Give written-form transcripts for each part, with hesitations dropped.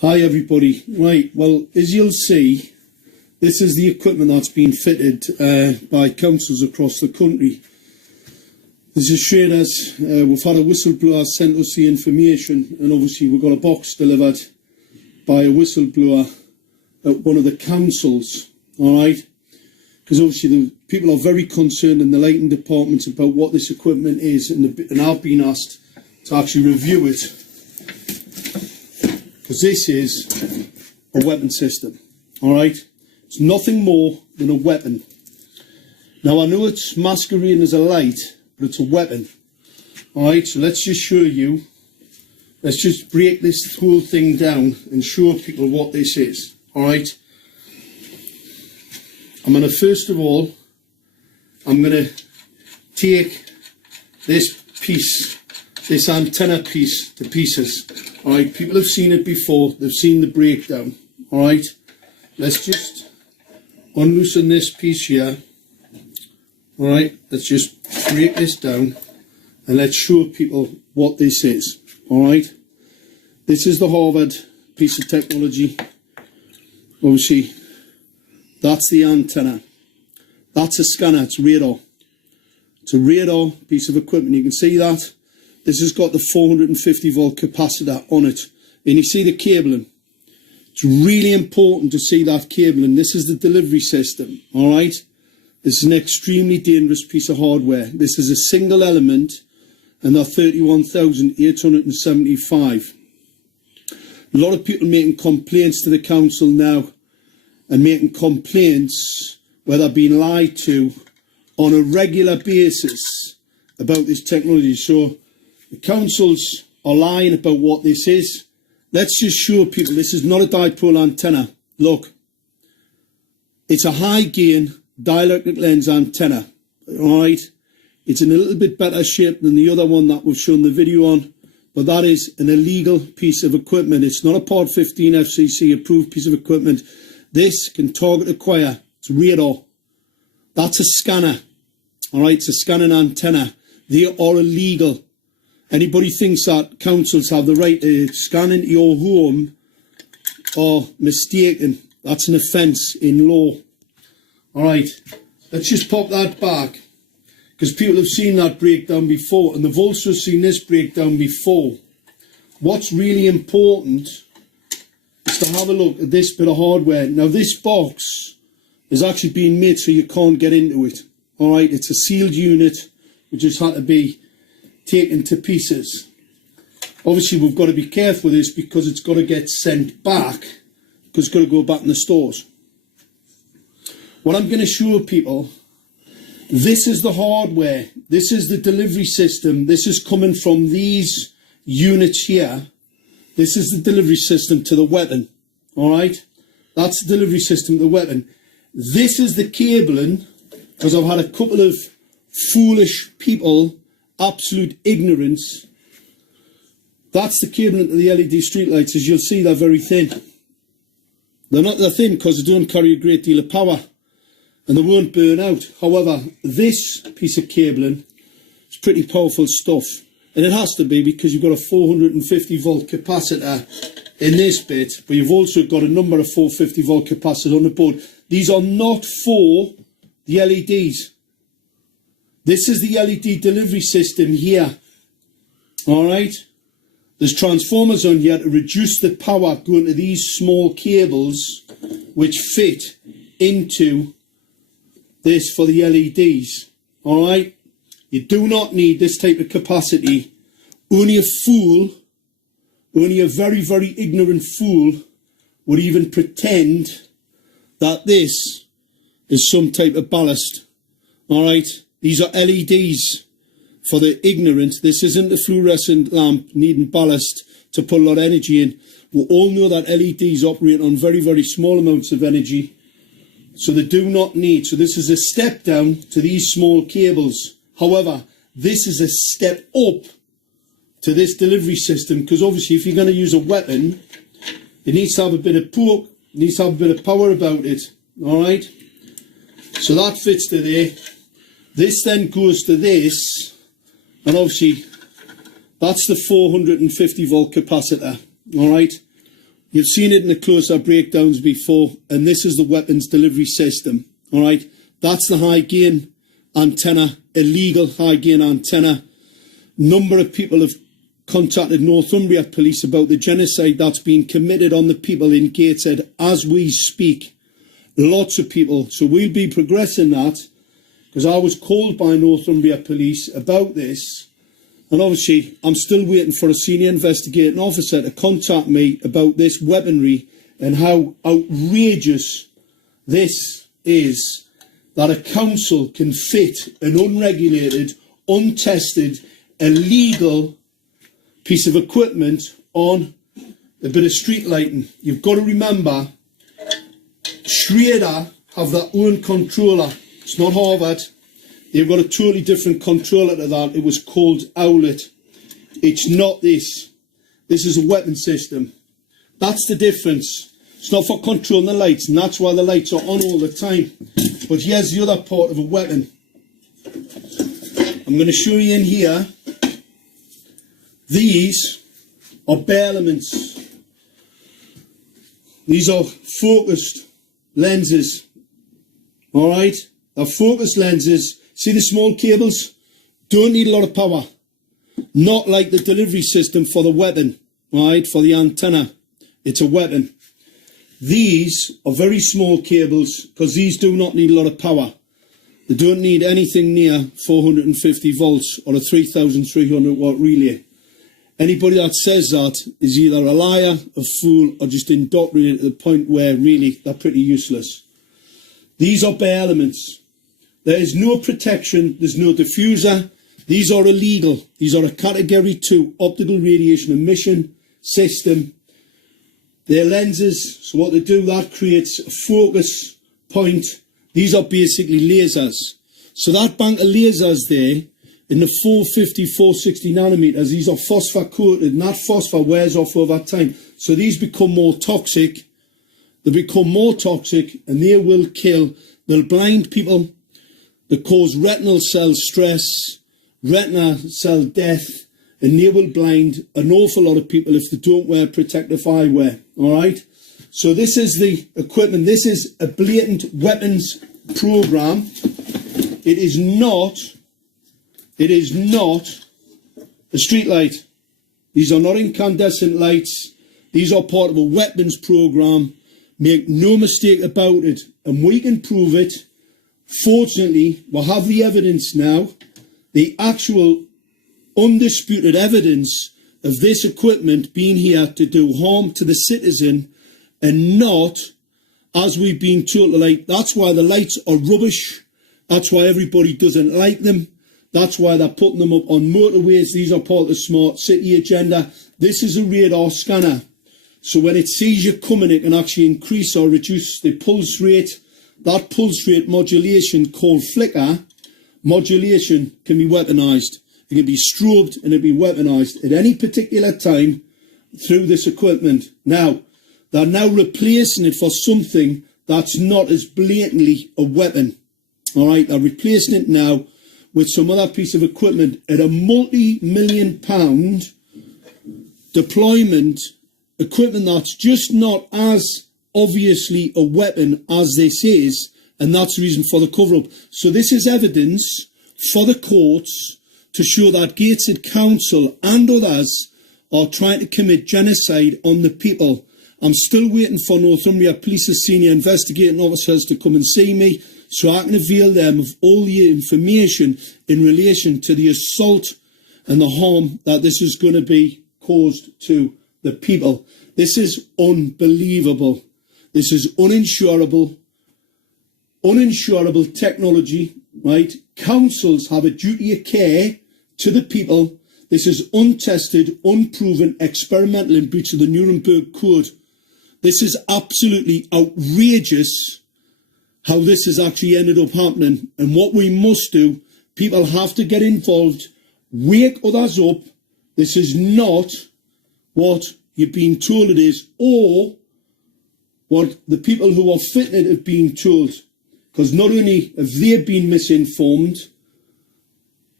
Hi everybody. Right, well, as you'll see, this is the equipment that's been fitted by councils across the country. This is showing us, we've had a whistleblower sent us the information, and obviously we've got a box delivered by a whistleblower at one of the councils, alright? Because obviously the people are very concerned in the lighting departments about what this equipment is, and I've been asked to actually review it. Because this is a weapon system, alright? It's nothing more than a weapon. Now I know it's masquerading as a light, but it's a weapon. Alright, so let's just show you. Let's just break this whole thing down and show people what this is, alright? I'm going to, first of all, I'm going to take this piece, this antenna piece, to pieces. Alright, people have seen it before, they've seen the breakdown. Alright, let's just unloosen this piece here. Alright, let's just break this down and let's show people what this is. Alright, this is the Harvard piece of technology. Obviously, that's the antenna. That's a scanner, it's radar. It's a radar piece of equipment, you can see that. This has got the 450 volt capacitor on it, and you see the cabling. It's really important to see that cabling. This is the delivery system, alright? This is an extremely dangerous piece of hardware. This is a single element, and they're 31,875. A lot of people making complaints to the council now, and making complaints where they're being lied to on a regular basis about this technology. So the councils are lying about what this is. Let's just show people this is not a dipole antenna. Look, it's a high gain dielectric lens antenna. Alright, it's in a little bit better shape than the other one that we've shown the video on, but that is an illegal piece of equipment. It's not a Part 15 FCC approved piece of equipment. This can target acquire. It's radar. That's a scanner. Alright, it's a scanning antenna. They are illegal. Anybody thinks that councils have the right to scan into your home are mistaken. That's an offence in law. Alright, let's just pop that back, because people have seen that breakdown before, and they've also seen this breakdown before. What's really important is to have a look at this bit of hardware. Now this box is actually being made so you can't get into it. Alright, it's a sealed unit which has had to be taken to pieces. Obviously we've got to be careful with this because it's got to get sent back, because it's got to go back in the stores. What I'm going to show people, this is the hardware, this is the delivery system, this is coming from these units here. This is the delivery system to the weapon, alright? That's the delivery system to the weapon. This is the cabling, because I've had a couple of foolish people, absolute ignorance. That's the cabling to the LED streetlights. As you'll see, they're very thin. They're not that thin because they don't carry a great deal of power, and they won't burn out. However, this piece of cabling is pretty powerful stuff, and it has to be because you've got a 450 volt capacitor in this bit, but you've also got a number of 450 volt capacitors on the board. These are not for the LEDs. This is the LED delivery system here. Alright? There's transformers on here to reduce the power going to these small cables which fit into this for the LEDs. Alright? You do not need this type of capacity. Only a fool, only a very, very ignorant fool would even pretend that this is some type of ballast. Alright? These are LEDs for the ignorant. This isn't a fluorescent lamp needing ballast to put a lot of energy in. We all know that LEDs operate on very, very small amounts of energy, so they do not need. So this is a step down to these small cables. However, this is a step up to this delivery system, because obviously if you're going to use a weapon, it needs to have a bit of poke, it needs to have a bit of power about it. Alright? So that fits to there. This then goes to this, and obviously that's the 450 volt capacitor. Alright, You've seen it in the close-up breakdowns before, and this is the weapons delivery system. All right, that's the high gain antenna, illegal high gain antenna. Number of people have contacted Northumbria Police about the genocide that's been committed on the people in Gateshead as we speak. Lots of people. So we'll be progressing that, because I was called by Northumbria Police about this. And obviously, I'm still waiting for a senior investigating officer to contact me about this weaponry and how outrageous this is, that a council can fit an unregulated, untested, illegal piece of equipment on a bit of street lighting. You've got to remember, Schrader have their own controller. It's not Harvard. They've got a totally different controller to that. It was called Owlet. It's not this. This is a weapon system. That's the difference. It's not for controlling the lights, and that's why the lights are on all the time. But here's the other part of a weapon. I'm going to show you in here. These are bare elements. These are focused lenses. All right? They're focused lenses. See the small cables? Don't need a lot of power. Not like the delivery system for the weapon, right? For the antenna. It's a weapon. These are very small cables, because these do not need a lot of power. They don't need anything near 450 volts or a 3,300 watt relay. Anybody that says that is either a liar, a fool, or just indoctrinated to the point where really they're pretty useless. These are bare elements. There is no protection, there's no diffuser. These are illegal. These are a Category 2 optical radiation emission system. They're lenses, so what they do, that creates a focus point. These are basically lasers. So that bank of lasers there, in the 450, 460 nanometers, these are phosphor coated, and that phosphor wears off over time. So these become more toxic. They become more toxic, and they will kill. They'll blind people. They cause retinal cell stress, retina cell death, and they will blind an awful lot of people if they don't wear protective eyewear. All right? So this is the equipment. This is a blatant weapons program. It is not a street light. These are not incandescent lights. These are part of a weapons program. Make no mistake about it. And we can prove it. Fortunately, we have the evidence now, the actual undisputed evidence of this equipment being here to do harm to the citizen, and not, as we've been told, like, that's why the lights are rubbish. That's why everybody doesn't like them. That's why they're putting them up on motorways. These are part of the smart city agenda. This is a radar scanner. So when it sees you coming, it can actually increase or reduce the pulse rate. That pulse rate modulation, called flicker modulation, can be weaponized. It can be strobed and it can be weaponized at any particular time through this equipment. Now, they're now replacing it for something that's not as blatantly a weapon. All right, they're replacing it now with some other piece of equipment at a multi-million-pound deployment equipment that's just not as obviously a weapon as this is, and that's the reason for the cover-up. So this is evidence for the courts to show that Gateshead Council and others are trying to commit genocide on the people. I'm still waiting for Northumbria Police's senior investigating officers to come and see me so I can avail them of all the information in relation to the assault and the harm that this is going to be caused to the people. This is unbelievable. This is uninsurable technology, right? Councils have a duty of care to the people. This is untested, unproven, experimental in breach of the Nuremberg Code. This is absolutely outrageous how this has actually ended up happening. And what we must do, people have to get involved, wake others up. This is not what you've been told it is, or what the people who are fitted have been told. Because not only have they been misinformed,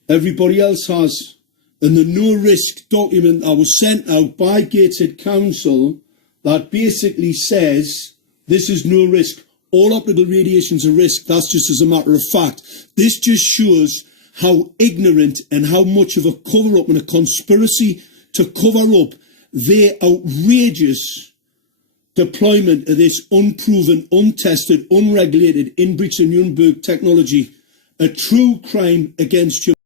everybody else has. And the no-risk document that was sent out by Gateshead Council that basically says this is no risk. All optical radiation is a risk. That's just as a matter of fact. This just shows how ignorant and how much of a cover-up and a conspiracy to cover up their outrageous deployment of this unproven, untested, unregulated, in breach of Nuremberg technology, a true crime against humanity.